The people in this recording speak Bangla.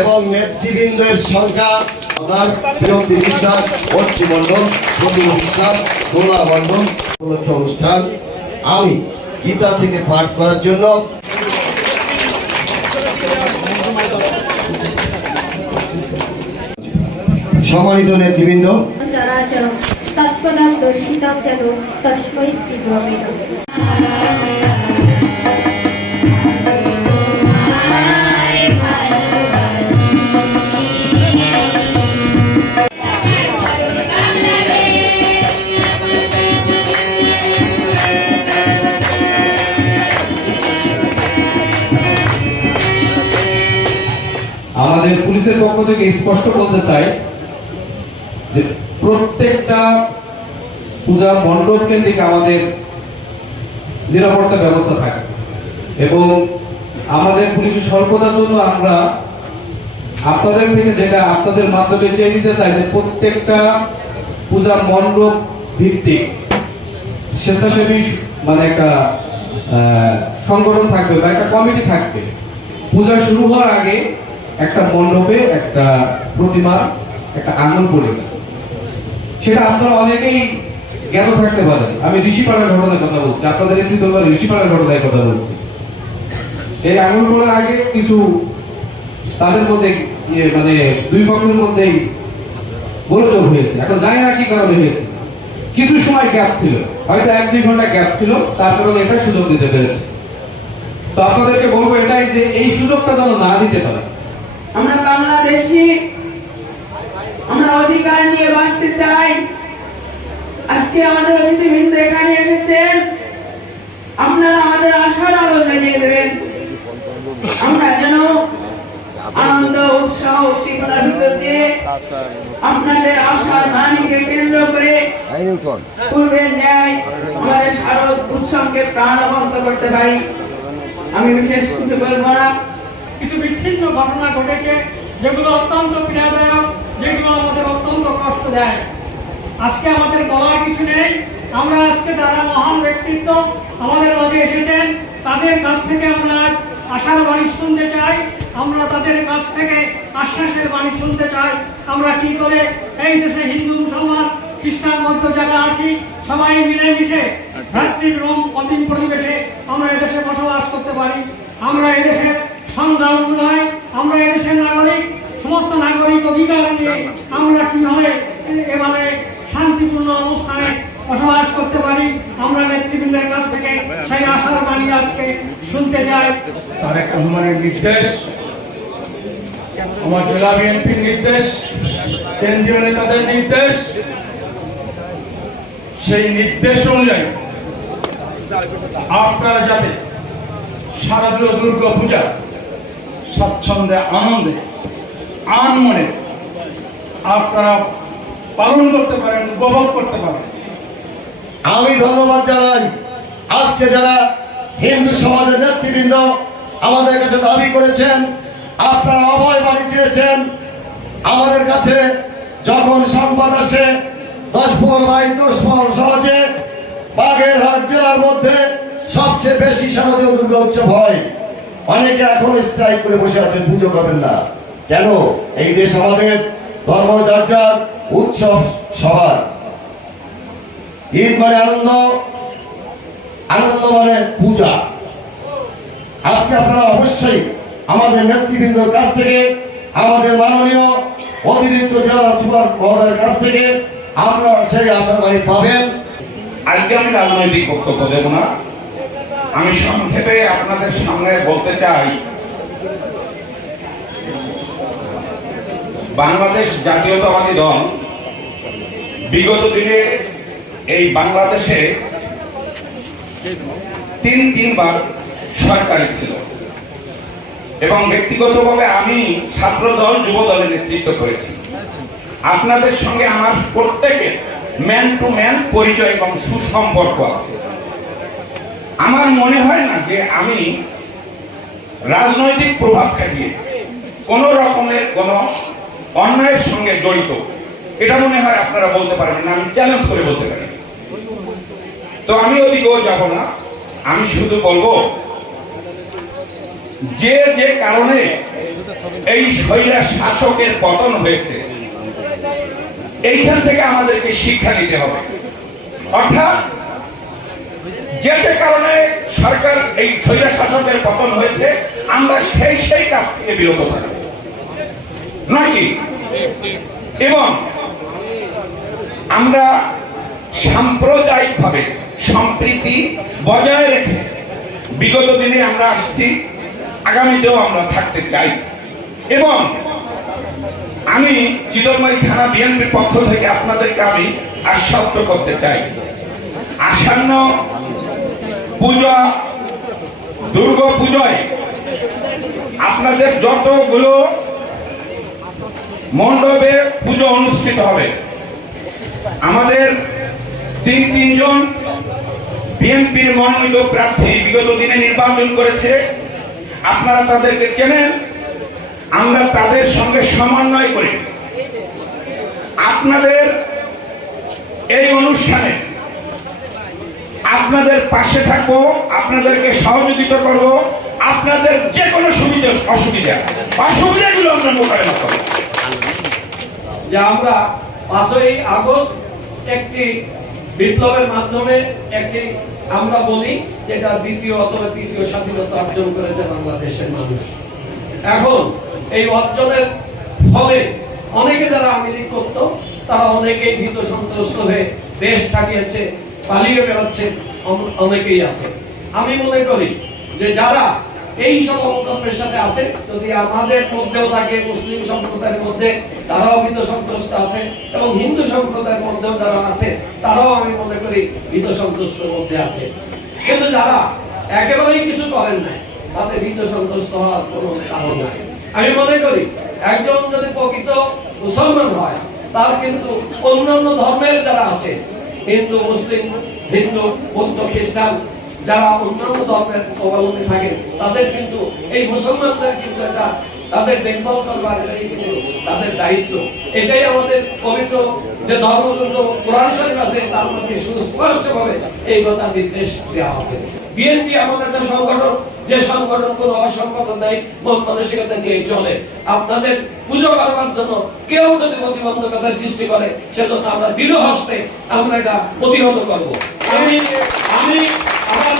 এবং নেতৃবৃন্দের সংখ্যা প্রিয়ন্তি বিশ্বাস, অর্চি মন্ডল, প্রদীপ বিশ্বাস, গোলা মন্ডল উপলক্ষে অনুষ্ঠান। আমি গীতা থেকে পাঠ করার জন্য সম্মানিত নেতৃবৃন্দ, আমাদের পুলিশের পক্ষ থেকে স্পষ্ট বলতে চাই যে প্রত্যেকটা পূজা মণ্ডপ কেন্দ্রিক আমাদের নিরাপত্তা ব্যবস্থা থাকে এবং আমাদের পুলিশের সর্বদার জন্য আমরা আপনাদের থেকে যেটা আপনাদের মাধ্যমে চেয়ে দিতে চাই যে প্রত্যেকটা পূজা মণ্ডপ ভিত্তিক স্বেচ্ছাসেবী মানে একটা সংগঠন থাকবে বা একটা কমিটি থাকবে। পূজা শুরু হওয়ার আগে একটা মণ্ডপে একটা প্রতিমার একটা আঙুল পড়ে গেল, সেটা আপনারা অনেকেই জ্ঞাত থাকতে পারেন। আমি ঋষিপাড়ার ঘটনার কথা বলছি, আপনাদের ঋষিপাড়ার ঘটনার কথা বলছি। এই আঙুল পড়ার আগে কিছু তাদের মধ্যে মানে দুই পক্ষের মধ্যেই গোলযোগ হয়েছে। এখন জানি না কি কারণে হয়েছে, কিছু সময় গ্যাপ ছিল, হয়তো 1-2 ঘন্টা গ্যাপ ছিল, তার কারণে এটা সুযোগ দিতে পেরেছে। তো আপনাদেরকে বলবো এটাই যে এই সুযোগটা যেন না দিতে পারে। আমরা বাংলাদেশি, আমরা অধিকার নিয়ে বাঁচতে চাই। আজকে আমাদের অতিথিবৃন্দ এখানে এসেছেন, আপনারা আমাদের আশার আলো জ্বালিয়ে দেবেন। আমরা যেন আনন্দ, উৎসাহ, উদ্দীপনার ভিতর দিয়ে আপনাদের আশার বাণীকে কেন্দ্র করে পূর্বের ন্যায় আমাদের শারদ উৎসবকে প্রাণবন্ত করতে পারি। আমি বিশেষ কিছু বলবো না। কিছু বিচ্ছিন্ন ঘটনা ঘটেছে যেগুলো অত্যন্ত পীড়াদায়ক, যেগুলো আমাদের অত্যন্ত কষ্ট দেয়। আজকে আমাদের বলার কিছু নেই। আমরা আজকে যারা মহান ব্যক্তিত্ব আমাদের মাঝে এসেছেন তাদের কাছ থেকে আমরা আজ আশার বাণী শুনতে চাই। আমরা তাদের কাছ থেকে আশ্বাসের বাণী শুনতে চাই। আমরা কি করে এই দেশে হিন্দু, মুসলমান, খ্রিস্টান, বৌদ্ধ যারা আছি সবাই মিলেমিশে ভ্রাতৃপ্রেম অতীন পরিবেশে আমরা এদেশে বসবাস করতে পারি। আমরা এদেশের সংগ্রাম নয়, আমরা এদেশের নাগরিক, সমস্ত নাগরিক অধিকার নিয়ে আমরা কিভাবে এভাবে শান্তিপূর্ণ অবস্থানে বসবাস করতে পারি, আমরা নেতৃবৃন্দের কাছ থেকে সেই আশার বাণী আজকে শুনতে চাই। তারেক রহমানের নির্দেশ, আমার জেলা বিএনপির নির্দেশ, কেন্দ্রীয় নেতাদের নির্দেশ, সেই নির্দেশ অনুযায়ী আপনারা যাতে শারদীয় দুর্গা পূজা স্বাচ্ছন্দ্যে, আনন্দে, আনমনে আপনারা পালন করতে পারেন, উপভোগ করতে পারেন। আমি ধন্যবাদ জানাই আজকে যারা হিন্দু সমাজের নেতৃবৃন্দ আমাদের কাছে দাবি করেছেন, আপনারা অভয় বাণী চেয়েছেন। আমাদের কাছে যখন সংবাদ আসে 10 সহজে বাগেরহাট জেলার মধ্যে সবচেয়ে বেশি শারদীয় দুর্গা উৎসব হয়, অনেকে এখনো স্ট্রাইক করে বসে আছেন, পুজো করবেন না কেন? এই দেশ আমাদের, ধর্ম যার যার, উৎসব সবার। ঈদ মানে আনন্দ, আনন্দ মানে পূজা। আজকে আপনারা অবশ্যই আমাদের নেতৃবৃন্দর কাছ থেকে, আমাদের মাননীয় অতিরিক্ত জেলা সুপার মহোদয়ের কাছ থেকে আমরা সেই আশাবাদী পাবেন। আজকে আমি রাজনৈতিক বক্তব্য দেব না, আমি সংক্ষেপে আপনাদের সামনে বলতে চাই, বাংলাদেশ জাতীয়তাবাদী দল বিগত দিনে এই বাংলাদেশে তিনবার সরকারি ছিল এবং ব্যক্তিগতভাবে আমি ছাত্র দল, যুব দলের নেতৃত্ব করেছি। আপনাদের সঙ্গে আমার প্রত্যেকের ম্যান টু ম্যান পরিচয় এবং সুসম্পর্ক আছে। আমার মনে হয় না যে আমি রাজনৈতিক প্রভাব খাটিয়ে কোন রকমের কোন অন্যায়ের সঙ্গে জড়িত, এটা মনে হয় আপনারা বলতে পারবেন না, আমি চ্যালেঞ্জ করে বলতে পারি। তো আমি ওদিকেও যাব না, আমি শুধু বলবো যে যে কারণে এই স্বৈরা শাসকের পতন হয়েছে এইখান থেকে আমাদেরকে শিক্ষা নিতে হবে। অর্থাৎ যে যে কারণে সরকার এই স্বৈরা শাসকের পতন হয়েছে আমরা সেই কাজ থেকে বিরত থাকব নাকি, এবং আমরা সাম্প্রদায়িকভাবে সম্প্রীতি বজায় রেখে বিগত দিনে আমরা আসছি, আগামীতেও আমরা থাকতে চাই। এবং আমি চিতলমারী থানা বিএনপির পক্ষ থেকে আপনাদেরকে আমি আশ্বস্ত করতে চাই, আসন্ন পূজা দুর্গা পূজায় আপনাদের যতগুলো মণ্ডপে পুজো অনুষ্ঠিত হবে, আমাদের তিনজন বিএনপির মনোনীত প্রার্থী বিগত দিনে নির্বাচন করেছে, আপনারা তাদেরকে চেনেন। আমরা তাদের সঙ্গে সমন্বয় করে আপনাদের এই অনুষ্ঠানে আপনাদের পাশে থাকবো, আপনাদেরকে সহযোগিতা করব, আপনাদের যে কোনো অসুবিধাগুলো আমরা মোকাবেলা করব। যে আমরা 5ই আগস্ট একটি বিপ্লবের মাধ্যমে একটি আমরা বলি যেটা দ্বিতীয় অথবা তৃতীয় স্বাধীনতা অর্জন করেছে বাংলাদেশের মানুষ। এখন এই অর্জনের ফলে অনেকে যারা আওয়ামী লীগ করত তারা অনেকেই ভীত সন্ত্রস্ত হয়ে দেশ ছাড়িয়েছে, পালিয়ে বেড়াচ্ছে, অনেকেই আছে। আমি মনে করি যে যারা এই সব অবকল্পের সাথে আছে, যদি আমাদের মধ্যেও থাকে, মুসলিম সম্প্রদায়ের মধ্যে তারাও ভীত সন্ত্রস্ত আছে, এবং হিন্দু সম্প্রদায়ের মধ্যেও যারা আছে তারাও আমি মনে করি ভীত সন্ত্রস্তের মধ্যে আছে। কিন্তু যারা একেবারেই কিছু করেন নাই তাতে ভীত সন্ত্রস্ত হওয়ার কোনো কারণ নাই। আমি মনে করি একজন যদি প্রকৃত মুসলমান হয় তার কিন্তু অন্যান্য ধর্মের যারা আছে, হিন্দু, মুসলিম, হিন্দু, বৌদ্ধ, খ্রিস্টান, যারা অন্যান্য ধর্মের অবলম্বী থাকেন তাদের কিন্তু এই মুসলমানদের কিন্তু এটা তাদের দেখভাল করবার এটাই কিন্তু তাদের দায়িত্ব। এটাই আমাদের পবিত্র যে ধর্মগ্রন্থ কোরআন শরীফ আছে তার মধ্যে সুস্পষ্টভাবে এই কথা নির্দেশ দেওয়া আছে। বিএনপি এমন একটা সংগঠন যে সংগঠন কোনো অসংগঠন মন মানসিকতা নিয়ে চলে। আপনাদের পুজো করবার জন্য কেউ যদি প্রতিবন্ধকতা সৃষ্টি করে সেজন্য আমরা দৃঢ় হস্তে আমরা এটা প্রতিহত করবো। আমি আমার